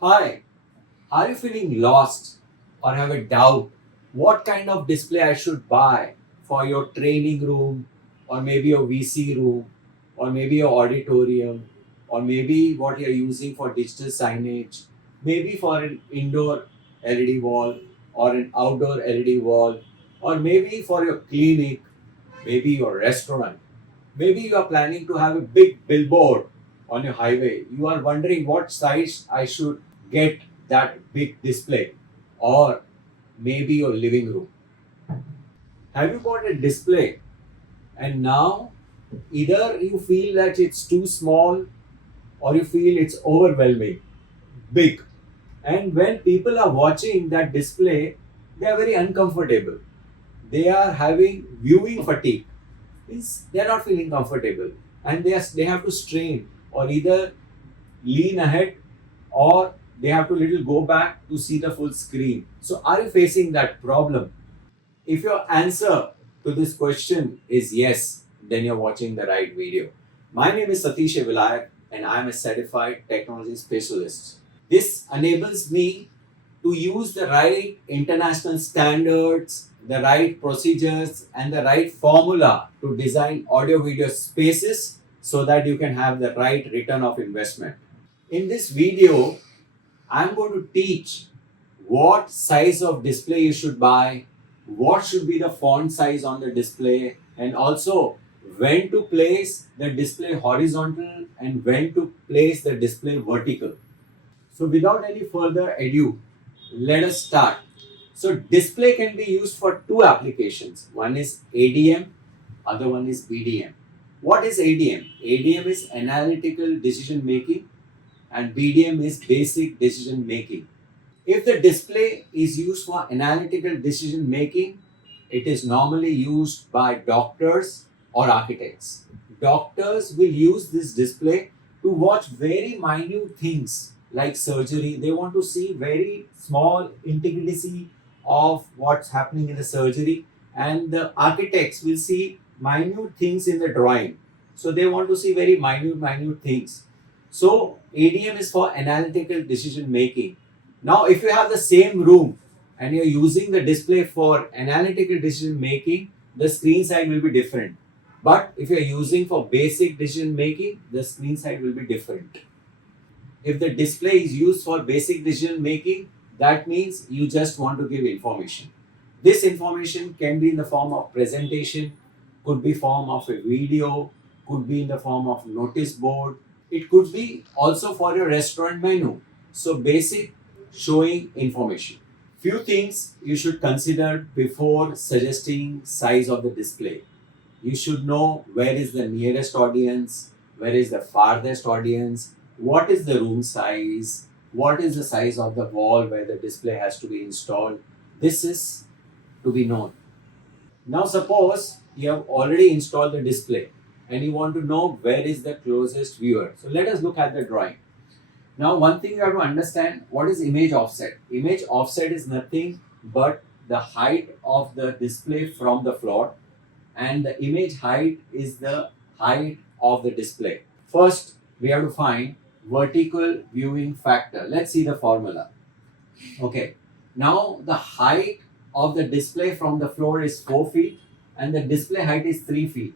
Hi, are you feeling lost or have a doubt what kind of display I should buy for your training room or maybe your VC room or maybe your auditorium or maybe what you're using for digital signage, maybe for an indoor LED wall or an outdoor LED wall or maybe for your clinic, maybe your restaurant. Maybe you are planning to have a big billboard on your highway. You are wondering what size I should get that big display, or maybe your living room. Have you got a display and now either you feel that it's too small or you feel it's overwhelming, big. And when people are watching that display, they are very uncomfortable. They are having viewing fatigue. Means they are not feeling comfortable and they have to strain or either lean ahead or they have to little go back to see the full screen. So are you facing that problem? If your answer to this question is yes, then you're watching the right video. My name is 𝗖ścieះ𝗁𝗪𝗁 and I'm a certified technology specialist. This enables me to use the right international standards, the right procedures, and the right formula to design audio video spaces so that you can have the right return of investment. In this video, I'm going to teach what size of display you should buy, what should be the font size on the display, and also when to place the display horizontal and when to place the display vertical. So without any further ado, let us start. So display can be used for two applications. One is ADM, other one is BDM. What is ADM? ADM is Analytical Decision Making and BDM is Basic Decision Making. If the display is used for analytical decision making, it is normally used by doctors or architects. Doctors will use this display to watch very minute things like surgery. They want to see very small intricacy of what's happening in the surgery, and the architects will see minute things in the drawing. So they want to see very minute things. So ADM is for analytical decision making. Now, if you have the same room and you're using the display for analytical decision making, the screen size will be different. But if you're using for basic decision making, the screen size will be different. If the display is used for basic decision making, that means you just want to give information. This information can be in the form of presentation, could be form of a video, could be in the form of notice board. It could be also for your restaurant menu. So basic showing information. Few things you should consider before suggesting size of the display. You should know where is the nearest audience, where is the farthest audience, what is the room size, what is the size of the wall where the display has to be installed. This is to be known. Now suppose you have already installed the display and you want to know where is the closest viewer. So let us look at the drawing. Now one thing you have to understand, what is image offset? Image offset is nothing but the height of the display from the floor, and the image height is the height of the display. First we have to find vertical viewing factor. Let's see the formula. Okay, now the height of the display from the floor is 4 feet and the display height is 3 feet.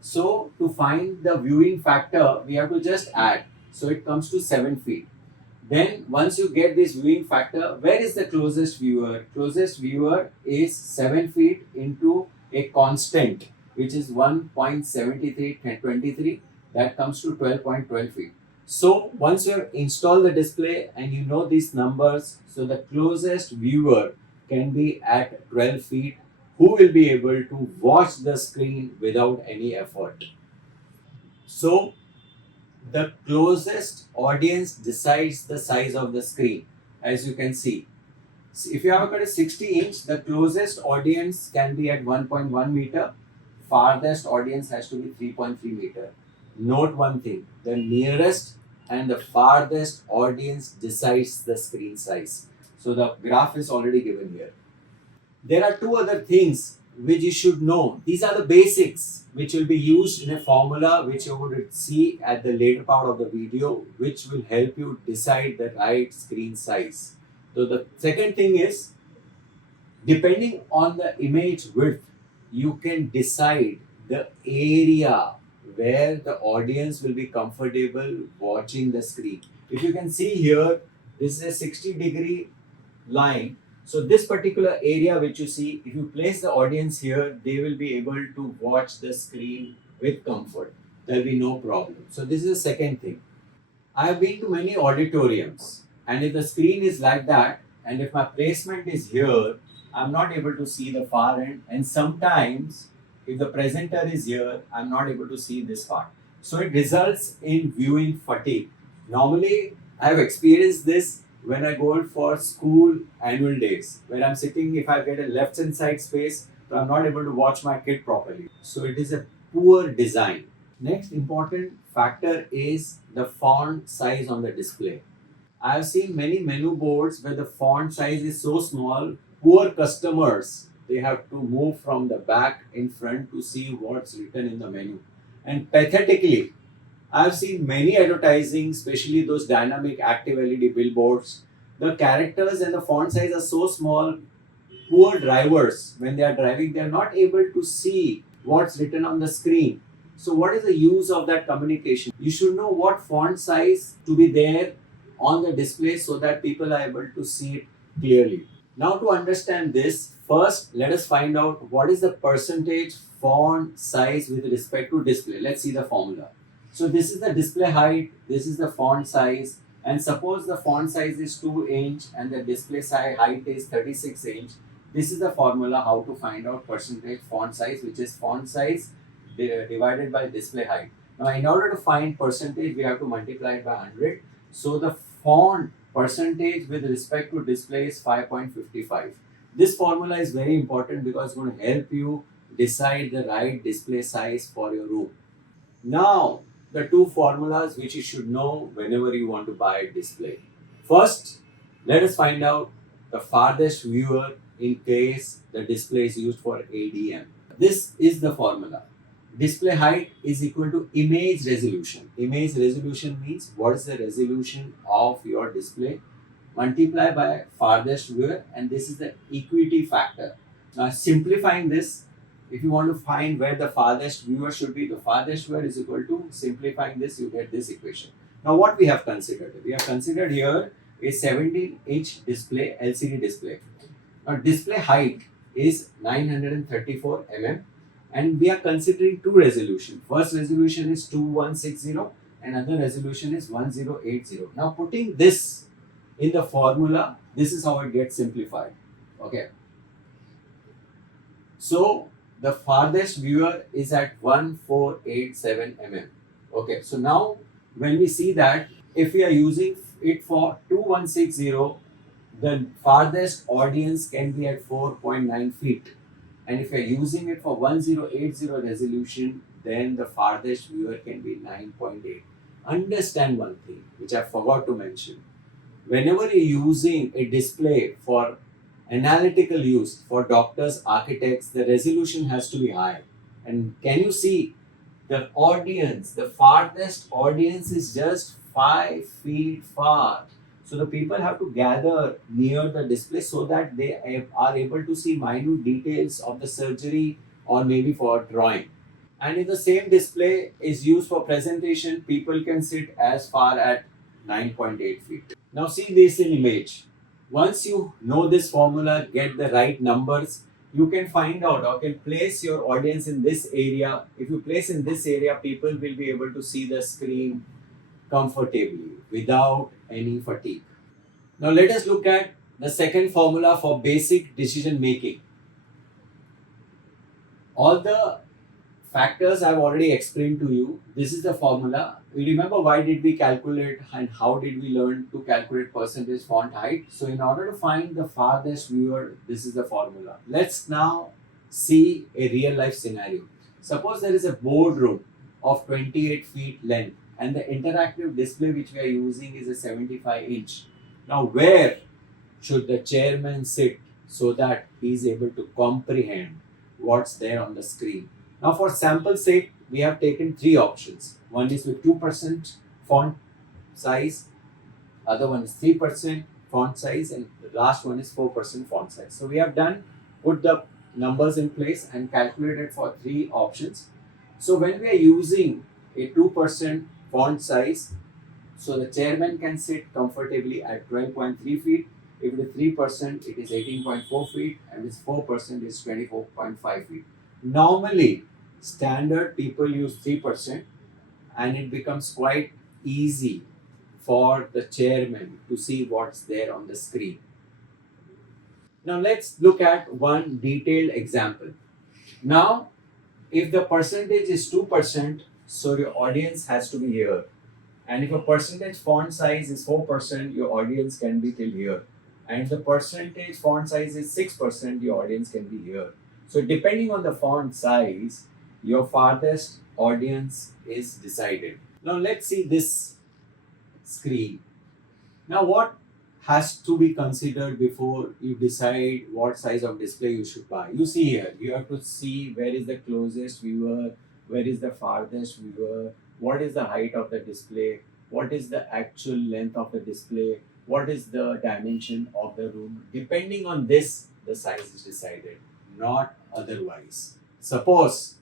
So to find the viewing factor, we have to just add. So it comes to 7 feet. Then once you get this viewing factor, where is the closest viewer? Closest viewer is 7 feet into a constant, which is 1.7323. That comes to 12.12 feet. So once you have installed the display and you know these numbers, so the closest viewer can be at 12 feet, who will be able to watch the screen without any effort. So the closest audience decides the size of the screen. As you can see, if you have got a 60-inch, the closest audience can be at 1.1 meter, farthest audience has to be 3.3 meter. Note one thing, the nearest and the farthest audience decides the screen size. So the graph is already given here. There are two other things which you should know. These are the basics which will be used in a formula which you would see at the later part of the video, which will help you decide the right screen size. So the second thing is, depending on the image width, you can decide the area where the audience will be comfortable watching the screen. If you can see here, this is a 60-degree line. So this particular area which you see, if you place the audience here, they will be able to watch the screen with comfort. There will be no problem. So this is the second thing. I have been to many auditoriums, and if the screen is like that, and if my placement is here, I'm not able to see the far end, and sometimes if the presenter is here, I'm not able to see this part. So it results in viewing fatigue. Normally, I have experienced this when I go for school annual days, where I'm sitting, if I get a left hand side space, so I'm not able to watch my kid properly. So it is a poor design. Next important factor is the font size on the display. I have seen many menu boards where the font size is so small, poor customers, they have to move from the back in front to see what's written in the menu. And pathetically, I've seen many advertising, especially those dynamic active LED billboards. The characters and the font size are so small, poor drivers, when they are driving, they are not able to see what's written on the screen. So what is the use of that communication? You should know what font size to be there on the display so that people are able to see it clearly. Now to understand this, first let us find out what is the percentage font size with respect to display. Let's see the formula. So this is the display height, this is the font size, and suppose the font size is 2 inch and the display size height is 36 inch. This is the formula how to find out percentage font size, which is font size divided by display height. Now in order to find percentage, we have to multiply it by 100. So the font percentage with respect to display is 5.55. This formula is very important because it's going to help you decide the right display size for your room. Now, the two formulas which you should know whenever you want to buy a display. First, let us find out the farthest viewer in case the display is used for ADM. This is the formula. Display height is equal to image resolution. Image resolution means what is the resolution of your display multiplied by farthest viewer, and this is the equity factor. Now simplifying this, if you want to find where the farthest viewer should be, the farthest viewer is equal to, simplifying this, you get this equation. Now what we have considered? We have considered here a 17-inch display, LCD display. Now display height is 934 mm. And we are considering two resolutions. First resolution is 2160 and other resolution is 1080. Now putting this in the formula, this is how it gets simplified. Okay. So the farthest viewer is at 1487 mm. Okay. So now when we see that, if we are using it for 2160, the farthest audience can be at 4.9 feet. And if you are using it for 1080 resolution, then the farthest viewer can be 9.8. Understand one thing, which I forgot to mention. Whenever you're using a display for analytical use, for doctors, architects, the resolution has to be high. And can you see the audience, the farthest audience is just 5 feet far. So the people have to gather near the display so that they are able to see minute details of the surgery or maybe for drawing. And if the same display is used for presentation, people can sit as far at 9.8 feet. Now see this in image. Once you know this formula, get the right numbers, you can find out or can place your audience in this area. If you place in this area, people will be able to see the screen comfortably without any fatigue. Now let us look at the second formula for basic decision making. All the factors I've already explained to you. This is the formula. We remember why did we calculate and how did we learn to calculate percentage font height. So in order to find the farthest viewer, this is the formula. Let's now see a real life scenario. Suppose there is a boardroom of 28 feet length and the interactive display which we are using is a 75 inch. Now where should the chairman sit so that he is able to comprehend what's there on the screen. Now for sample sake, we have taken three options. One is with 2% font size, other one is 3% font size, and the last one is 4% font size. So we have put the numbers in place and calculated for three options. So when we are using a 2% font size, so the chairman can sit comfortably at 12.3 feet. If it is 3%, it is 18.4 feet, and if it's 4%, it's 24.5 feet. Normally, standard people use 3%, and it becomes quite easy for the chairman to see what's there on the screen. Now let's look at one detailed example. Now, if the percentage is 2%, so your audience has to be here. And if a percentage font size is 4%, your audience can be till here. And if the percentage font size is 6%, your audience can be here. So depending on the font size, your farthest audience is decided. Now let's see this screen. Now what has to be considered before you decide what size of display you should buy? You see here, you have to see where is the closest viewer, where is the farthest viewer, what is the height of the display, what is the actual length of the display, what is the dimension of the room. Depending on this, the size is decided, not otherwise. Suppose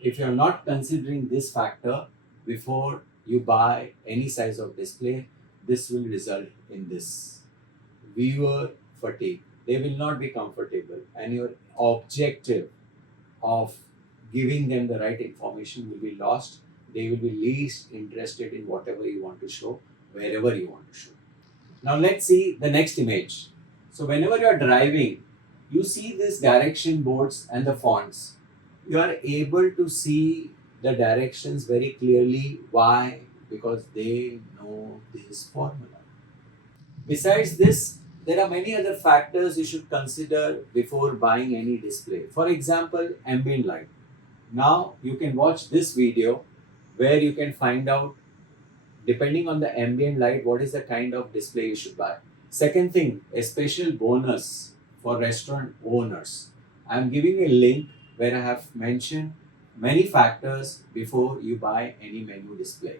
if you are not considering this factor before you buy any size of display, this will result in this viewer fatigue. They will not be comfortable, and your objective of giving them the right information will be lost. They will be least interested in whatever you want to show, wherever you want to show. Now let's see the next image. So whenever you are driving, you see these direction boards and the fonts. You are able to see the directions very clearly. Why? Because they know this formula. Besides this, there are many other factors you should consider before buying any display. For example, ambient light. Now you can watch this video where you can find out, depending on the ambient light, what is the kind of display you should buy. Second thing, a special bonus for restaurant owners. I am giving a link where I have mentioned many factors before you buy any menu display.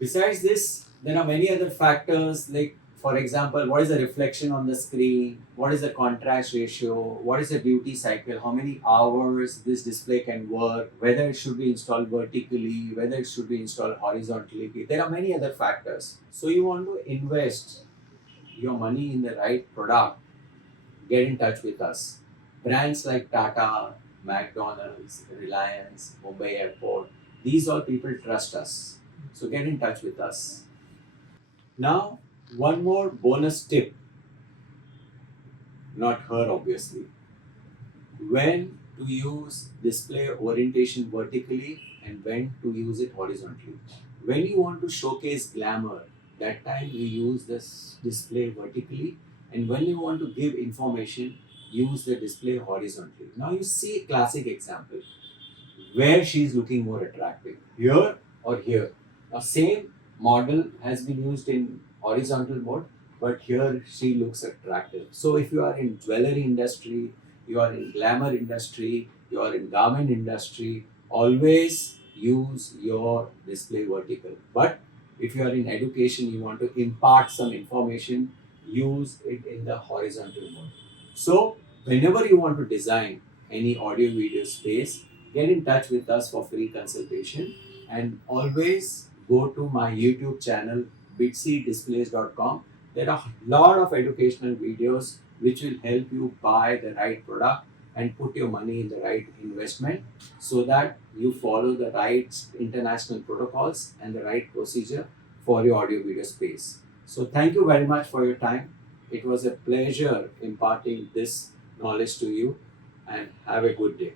Besides this, there are many other factors, like for example, what is the reflection on the screen, what is the contrast ratio, what is the duty cycle, how many hours this display can work, whether it should be installed vertically, whether it should be installed horizontally. There are many other factors. So you want to invest your money in the right product, get in touch with us. Brands like Tata, McDonald's, Reliance, Mumbai Airport, these all people trust us. So get in touch with us. Now, one more bonus tip, not her obviously. When to use display orientation vertically and when to use it horizontally. When you want to showcase glamour, that time you use this display vertically, and when you want to give information, use the display horizontally. Now you see a classic example where she is looking more attractive, here or here. Now same model has been used in horizontal mode, but here she looks attractive. So if you are in jewelry industry, you are in glamour industry, you are in garment industry, always use your display vertical. But if you are in education, you want to impart some information, use it in the horizontal mode. So whenever you want to design any audio video space, get in touch with us for free consultation, and always go to my YouTube channel 𝗵𝗪displays.com. There are a lot of educational videos which will help you buy the right product and put your money in the right investment, so that you follow the right international protocols and the right procedure for your audio video space. So thank you very much for your time. It was a pleasure imparting this knowledge to you, and have a good day.